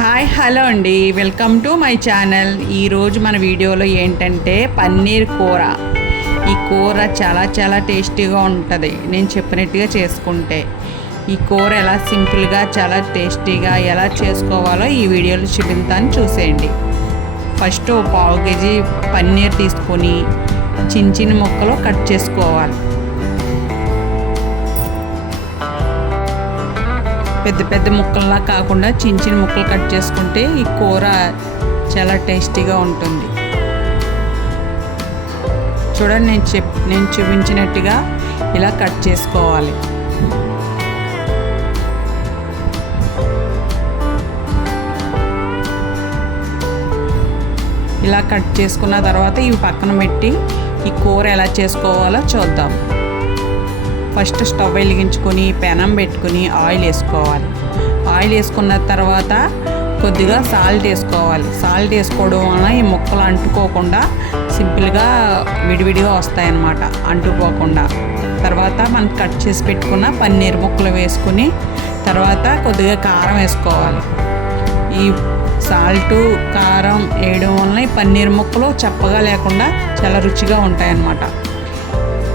Hi hello అండి, welcome to my channel. ఈరోజు మన వీడియోలో ఏంటంటే పన్నీర్ కూర. ఈ కూర చాలా టేస్టీగా ఉంటుంది నేను చెప్పినట్టుగా చేసుకుంటే. ఈ కూర ఎలా సింపుల్గా చాలా టేస్టీగా ఎలా చేసుకోవాలో ఈ వీడియోలో చూపిస్తాను, చూసేయండి. ఫస్ట్ పావు కేజీ పన్నీర్ తీసుకొని చిన్న ముక్కలు కట్ చేసుకోవాలి. పెద్ద ముక్కల్లా కాకుండా చిన్న ముక్కలు కట్ చేసుకుంటే ఈ కూర చాలా టేస్టీగా ఉంటుంది. చూడండి, నేను చూపించినట్టుగా ఇలా కట్ చేసుకోవాలి. ఇలా కట్ చేసుకున్న తర్వాత ఇవి పక్కన పెట్టి ఈ కూర ఎలా చేసుకోవాలో చూద్దాం. ఫస్ట్ స్టవ్ వెలిగించుకొని పెనం పెట్టుకుని ఆయిల్ వేసుకోవాలి. ఆయిల్ వేసుకున్న తర్వాత కొద్దిగా సాల్ట్ వేసుకోవాలి. సాల్ట్ వేసుకోవడం వలన ఈ ముక్కలు అంటుకోకుండా సింపుల్గా విడివిడిగా వస్తాయన్నమాట, అంటుకోకుండా. తర్వాత మనం కట్ చేసి పెట్టుకున్న పన్నీర్ ముక్కలు వేసుకుని తర్వాత కొద్దిగా కారం వేసుకోవాలి. ఈ సాల్టు కారం వేయడం వలన ఈ పన్నీర్ ముక్కలు చప్పగా లేకుండా చాలా రుచిగా ఉంటాయన్నమాట.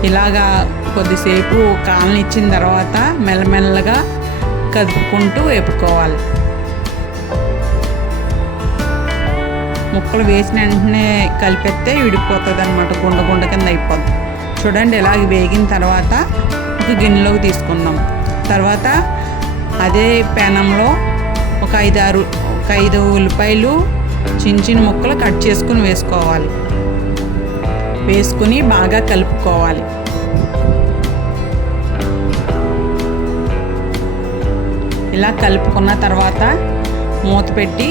ఇలాగా కొద్దిసేపు కాలనిచ్చిన తర్వాత మెల్లమెల్లగా కదుపుకుంటూ వేపుకోవాలి. ముక్కలు వేసిన వెంటనే కలిపెత్తే విడిపోతుంది అనమాట, గుండ కింద అయిపోద్ది. చూడండి, ఇలాగ వేగిన తర్వాత ఒక గిన్నెలోకి తీసుకుందాం. తర్వాత అదే పెనంలో ఒక 5 ఉల్లిపాయలు చిన్న ముక్కలు కట్ చేసుకుని వేసుకోవాలి. వేసుకుని బాగా కలుపుకోవాలి. ఇలా కలుపుకున్న తర్వాత మూత పెట్టి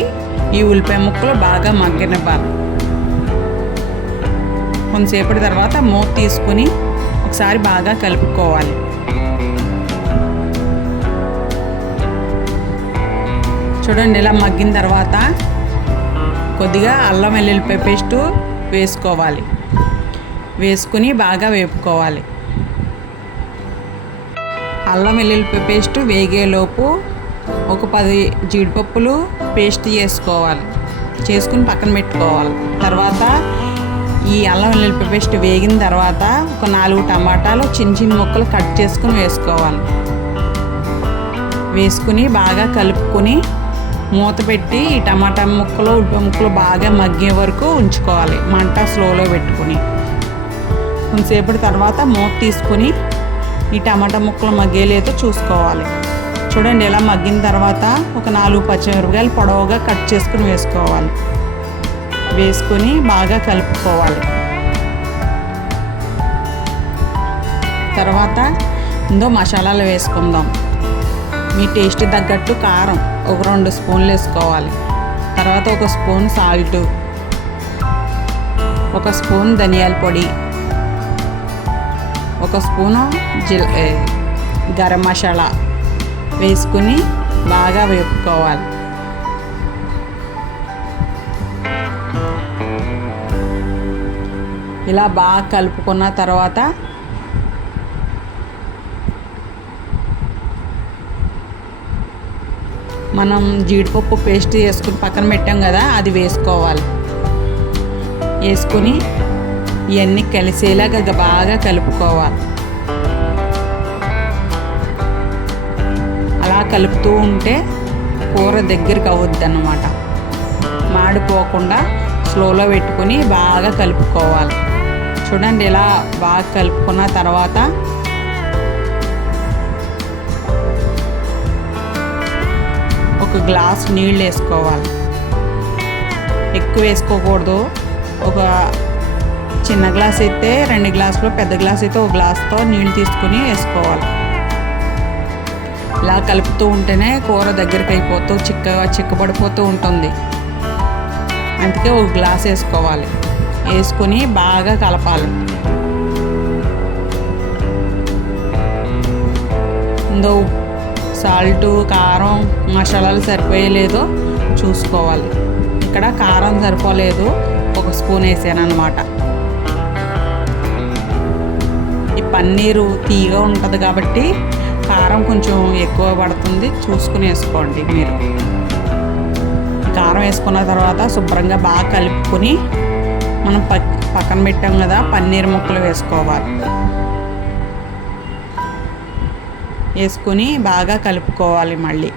ఈ ఉల్లిపాయ ముక్కలు బాగా మగ్గనివ్వాలి. కొంతసేపటి తర్వాత మూత తీసుకుని ఒకసారి బాగా కలుపుకోవాలి. చూడండి, ఇలా మగ్గిన తర్వాత కొద్దిగా అల్లం వెల్లుల్లిపాయ పేస్టు వేసుకోవాలి. వేసుకుని బాగా వేపుకోవాలి. అల్లం వెల్లుల్లిపాయ పేస్టు వేగేలోపు ఒక 10 జీడిపప్పులు పేస్ట్ చేసుకుని పక్కన పెట్టుకోవాలి. తర్వాత ఈ అల్లం వెల్లుల్లిపాయ పేస్ట్ వేగిన తర్వాత ఒక 4 టమాటాలు చిన్న ముక్కలు కట్ చేసుకుని వేసుకోవాలి. వేసుకుని బాగా కలుపుకొని మూత పెట్టి ఈ టమాటా ముక్కలు ఉల్లిపాయ ముక్కలు బాగా మగ్గే వరకు ఉంచుకోవాలి, మంట స్లోలో పెట్టుకుని. కొంతసేపటి తర్వాత మూత తీసుకుని ఈ టమాటా ముక్కలు మగ్గేలేదో చూసుకోవాలి. చూడండి, ఇలా మగ్గిన తర్వాత ఒక 4 పచ్చిమిరపకాయలు పొడవుగా కట్ చేసుకుని వేసుకోవాలి. వేసుకొని బాగా కలుపుకోవాలి. తర్వాత ఇందో మసాలాలు వేసుకుందాం. మీ టేస్ట్ తగ్గట్టు కారం ఒక 2 స్పూన్లు వేసుకోవాలి. తర్వాత ఒక స్పూన్ సాల్టు, ఒక స్పూన్ ధనియాల పొడి, ఒక స్పూను గరం మసాలా వేసుకుని బాగా వేపుకోవాలి. ఇలా బాగా కలుపుకున్న తర్వాత మనం జీడిపప్పు పేస్ట్ వేసుకుని పక్కన పెట్టాం కదా, అది వేసుకోవాలి. వేసుకుని ఇవన్నీ కలిసేలాగా బాగా కలుపుకోవాలి. అలా కలుపుతూ ఉంటే కూర దగ్గరికి అవుద్ది అన్నమాట. మాడిపోకుండా స్లోలో పెట్టుకుని బాగా కలుపుకోవాలి. చూడండి, ఇలా బాగా కలుపుకున్న తర్వాత ఒక గ్లాస్ నీళ్ళు వేసుకోవాలి. ఎక్కువ వేసుకోకూడదు. ఒక చిన్న గ్లాస్ అయితే 2 గ్లాసులు, పెద్ద గ్లాస్ అయితే 1 గ్లాస్తో నీళ్ళు తీసుకుని వేసుకోవాలి. ఇలా కలుపుతూ ఉంటేనే కూర దగ్గరికి అయిపోతూ చిక్కబడిపోతూ ఉంటుంది. అందుకే 1 గ్లాస్ వేసుకోవాలి. వేసుకుని బాగా కలపాలి. ఇందో సాల్టు కారం మసాలాలు సరిపోయలేదో చూసుకోవాలి. ఇక్కడ కారం సరిపోలేదు, 1 స్పూన్ వేసాను అన్నమాట. ఈ పన్నీరు తీయగా ఉంటుంది కాబట్టి కారం కొంచెం ఎక్కువ పడుతుంది, చూసుకుని వేసుకోండి మీరు. కారం వేసుకున్న తర్వాత శుభ్రంగా బాగా కలుపుకొని మనం పక్కన పెట్టాం కదా పన్నీర్ ముక్కలు వేసుకోవాలి. వేసుకొని బాగా కలుపుకోవాలి. మళ్ళీ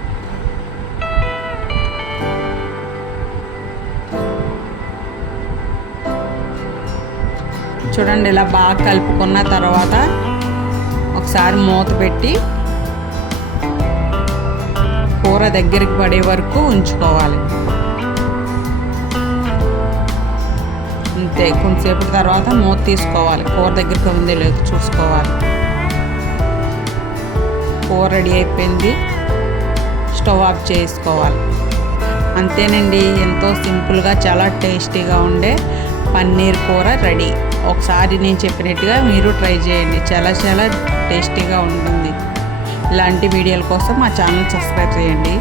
చూడండి, ఇలా బాగా కలుపుకున్న తర్వాత ఒకసారి మూత పెట్టి కూర దగ్గరికి పడే వరకు ఉంచుకోవాలి. అంతే, కొంతసేపు తర్వాత మూత తీసుకోవాలి. కూర దగ్గరికి ఉంది లేదు చూసుకోవాలి. కూర రెడీ అయిపోయింది. స్టవ్ ఆఫ్ చేసుకోవాలి. అంతేనండి, ఎంతో సింపుల్గా చాలా టేస్టీగా ఉండే పన్నీర్ కూర రెడీ. ఒకసారి నేను చెప్పినట్టుగా మీరు ట్రై చేయండి, చాలా చాలా టేస్టీగా ఉంటుంది. ఇలాంటి వీడియోల కోసం మా ఛానల్ సబ్స్క్రైబ్ చేయండి.